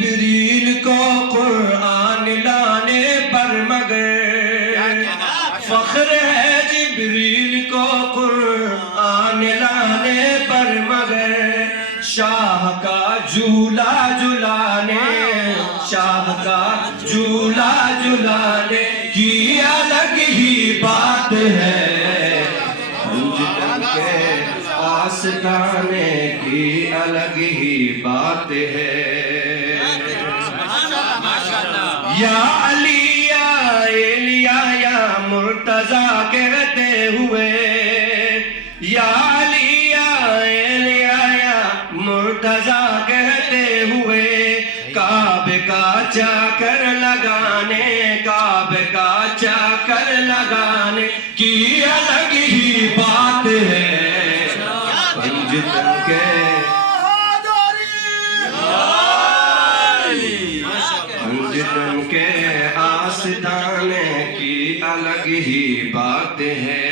جبریل کو قرآن لانے پر مگر فخر ہے جبریل کو قرآن لانے پر مگر شاہ کا جھولا جھلانے شاہ کا جھولا جھلانے کی الگ ہی بات ہے پنجتن کے آستانے کی الگ ہی بات ہے یا علی یا ایلیا یا مرتضیٰ کہتے ہوئے یا علی یا ایلیا یا مرتضیٰ کہتے ہوئے کعبے کا چاکر لگانے کعبے کا چاکر لگانے کی الگ ہی بات ہے پنجتن کے پنجتن کے آستانے کی الگ ہی بات ہے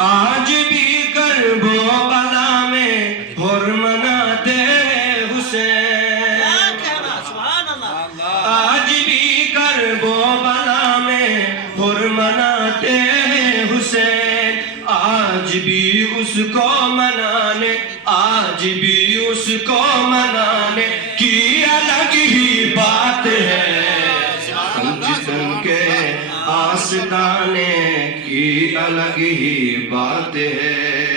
آج بھی کرب و بلا میں حرمناتے ہیں حسین آج بھی کرب و بلا میں حرمناتے ہیں حسین آج بھی اس کو منانے آج بھی اس کو منانے کی الگ ہی بات ہے پنجتن کے آستانے کی الگ ہی بات ہے